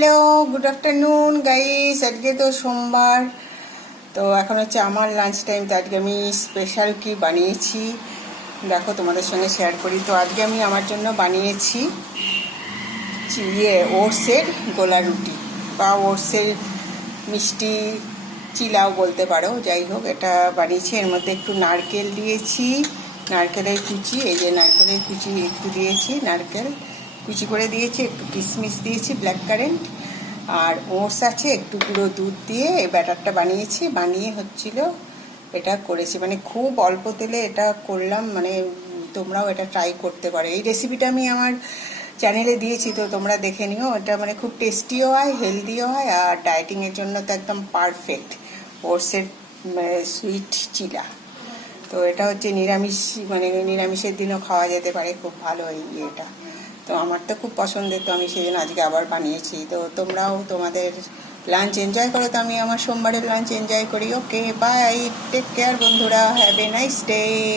Hello, good afternoon guys. আজকে তো সোমবার, তো এখন হচ্ছে আমার লাঞ্চ টাইম। তো আজকে আমি স্পেশাল কি বানিয়েছি দেখো, তোমাদের সঙ্গে শেয়ার করি। তো আজকে আমি আমার জন্য বানিয়েছি ওটসের গোলা রুটি বা ওটসের মিষ্টি চিলাও বলতে পারো। যাই হোক, এটা বানিয়েছি। এর মধ্যে একটু নারকেল দিয়েছি, নারকেলের কুচি, এই যে নারকেলের কুচি একটু দিয়েছি, নারকেল কুচি করে দিয়েছি, একটু কিশমিশ দিয়েছি, ব্ল্যাক কারেন্ট, আর ওটস আছে, একটু গুঁড়ো দুধ দিয়ে এই ব্যাটারটা বানিয়েছি। বানিয়ে হচ্ছিল এটা করেছি, মানে খুব অল্প তেলে এটা করলাম। মানে তোমরাও এটা ট্রাই করতে পারো। এই রেসিপিটা আমি আমার চ্যানেলে দিয়েছি, তো তোমরা দেখে নিও। এটা মানে খুব টেস্টিও হয়, হেলদিও হয়, আর ডায়েটিংয়ের জন্য তো একদম পারফেক্ট ওটসের সুইট চিলা। তো এটা হচ্ছে নিরামিষ, মানে নিরামিষের দিনও খাওয়া যেতে পারে, খুব ভালো এই এটা। তো আমার তো খুব পছন্দের, তো আমি সেই জন্য আজকে আবার বানিয়েছি। তো তোমরাও তোমাদের লাঞ্চ এনজয় করো। তো আমি আমার সোমবারের লাঞ্চ এনজয় করি। ওকে, বাই, টেক কেয়ার বন্ধুরা, হ্যাভ এ নাইস ডে।